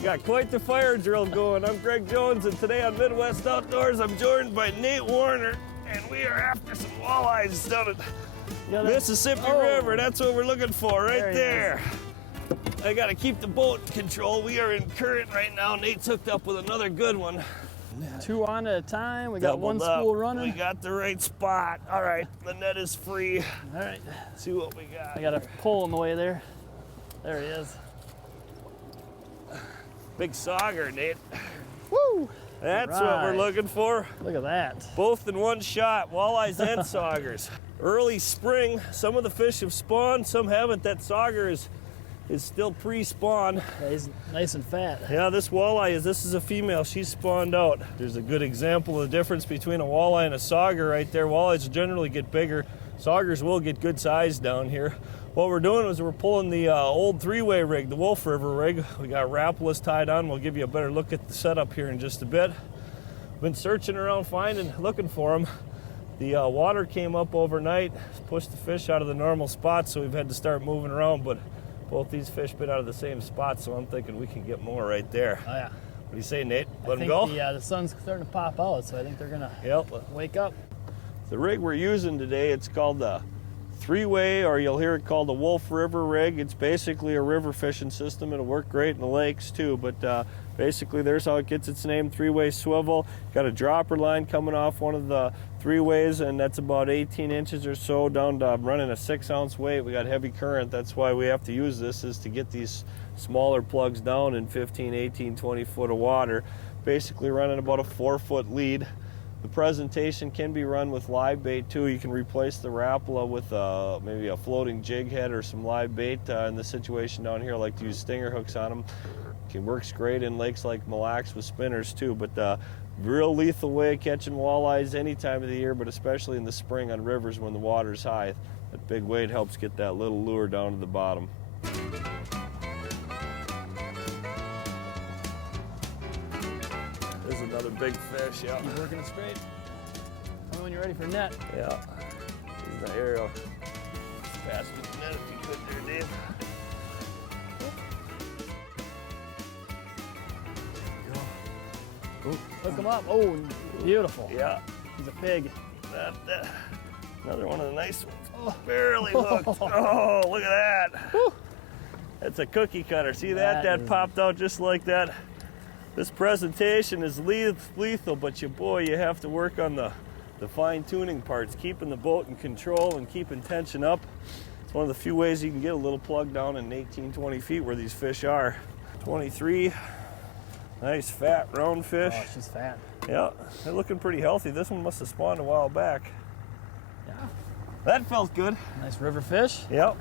We got quite the fire drill going. I'm Greg Jones, and today on Midwest Outdoors, I'm joined by Nate Warner, and we are after some walleyes down at Mississippi River. That's what we're looking for, right there. I gotta keep the boat in control. We are in current right now. Nate's hooked up with another good one. 2 on at a time. We got one spool running. We got the right spot. All right, the net is free. All right. Let's see what we got. I got a pole in the way there. There he is. Big sauger, Nate. Woo! That's what we're looking for. Look at that. Both in one shot, walleyes and saugers. Early spring, some of the fish have spawned, some haven't. That sauger is still pre-spawn. Yeah, he's nice and fat. Yeah, this walleye this is a female. She's spawned out. There's a good example of the difference between a walleye and a sauger right there. Walleyes generally get bigger. Saugers will get good size down here. What we're doing is we're pulling the old three-way rig, the Wolf River rig. We got Rapalas tied on. We'll give you a better look at the setup here in just a bit. Been searching around, looking for them. The water came up overnight, pushed the fish out of the normal spot, so we've had to start moving around, but both these fish bit out of the same spot, so I'm thinking we can get more right there. Oh, yeah. What do you say, Nate? Let them go? The sun's starting to pop out, so I think they're going to wake up. The rig we're using today, it's called the three-way, or you'll hear it called the Wolf River rig. It's basically a river fishing system. It'll work great in the lakes too, but basically there's how it gets its name, three-way swivel. Got a dropper line coming off one of the three-ways, and that's about 18 inches or so down to running a 6-ounce weight. We got heavy current. That's why we have to use this, is to get these smaller plugs down in 15, 18, 20 foot of water. Basically running about a 4-foot lead. The presentation can be run with live bait too. You can replace the Rapala with maybe a floating jig head or some live bait. In the situation down here, I like to use stinger hooks on them. It works great in lakes like Mille Lacs with spinners too, but real lethal way of catching walleyes any time of the year, but especially in the spring on rivers when the water's high. That big weight helps get that little lure down to the bottom. There's another big fish, yeah. Keep working it straight. Tell me when you're ready for net. Yeah. Here's the arrow. Pass me the net if you could there, Dave. There you go. Hook him up. Oh, beautiful. Yeah. He's a pig. Another one of the nice ones. Oh. Barely hooked. Oh, look at that. Woo. That's a cookie cutter. See that? That popped out just like that. This presentation is lethal, but you have to work on the fine-tuning parts, keeping the boat in control and keeping tension up. It's one of the few ways you can get a little plug down in 18, 20 feet where these fish are. 23, nice fat round fish. Oh, she's fat. Yeah, they're looking pretty healthy. This one must have spawned a while back. Yeah. That felt good. Nice river fish. Yep,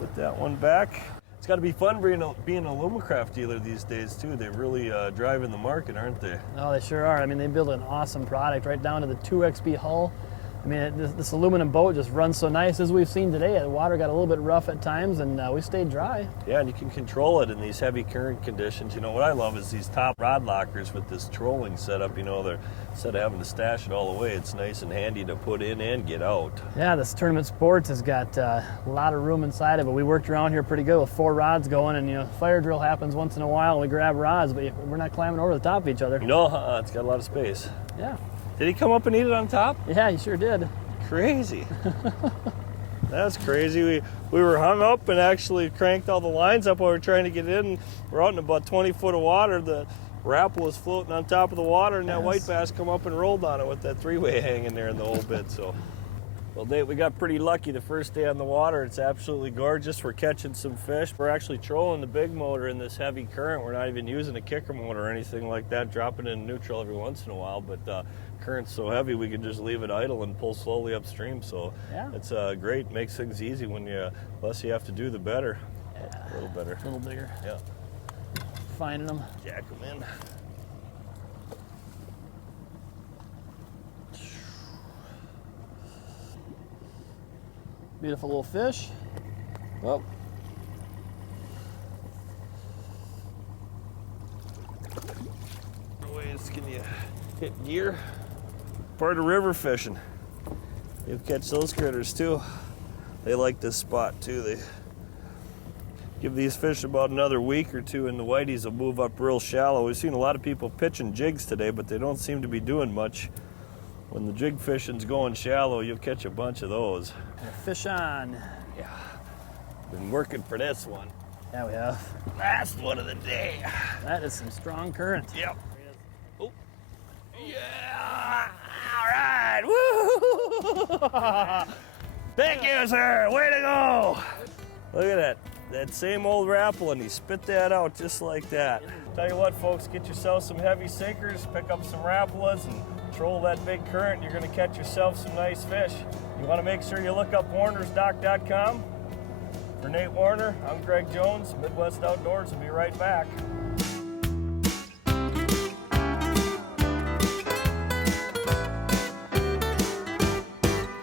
put that one back. It's got to be fun being a Lumacraft dealer these days, too. They're really driving the market, aren't they? Oh, they sure are. I mean, they build an awesome product right down to the 2XB hull. I mean, this aluminum boat just runs so nice. As we've seen today, the water got a little bit rough at times, and we stayed dry. Yeah, and you can control it in these heavy current conditions. You know, what I love is these top rod lockers with this trolling setup. You know, instead of having to stash it all the way, it's nice and handy to put in and get out. Yeah, this Tournament Sports has got a lot of room inside of it. We worked around here pretty good with 4 rods going, and, you know, fire drill happens once in a while, and we grab rods, but we're not climbing over the top of each other. No, it's got a lot of space. Yeah. Did he come up and eat it on top? Yeah, he sure did. Crazy. That's crazy. We were hung up and actually cranked all the lines up while we were trying to get in. We're out in about 20 foot of water. The Rapala was floating on top of the water, and that white bass come up and rolled on it with that three-way hanging there in the whole bit. So, well, Nate, we got pretty lucky the first day on the water. It's absolutely gorgeous. We're catching some fish. We're actually trolling the big motor in this heavy current. We're not even using a kicker motor or anything like that, dropping it in neutral every once in a while, but current's so heavy we can just leave it idle and pull slowly upstream. So it's great. Makes things easy when less you have to do, the better. Yeah. A little better. A little bigger. Yeah. Finding them. Jack them in. Beautiful little fish. Well, what ways can you hit gear? Part of river fishing. You catch those critters too. They like this spot too. Give these fish about another week or two and the whiteys will move up real shallow. We've seen a lot of people pitching jigs today, but they don't seem to be doing much. When the jig fishing's going shallow, you'll catch a bunch of those. Fish on. Yeah, been working for this one. Yeah, we have. Last one of the day. That is some strong current. Yep. Oh. Yeah. All right. Woo! Thank you, sir. Way to go. Look at that. That same old rapple, and he spit that out just like that. Tell you what, folks, get yourself some heavy sinkers, pick up some rappalas, and troll that big current. You're going to catch yourself some nice fish. You want to make sure you look up warnersdock.com. For Nate Warner, I'm Greg Jones, Midwest Outdoors. We'll be right back.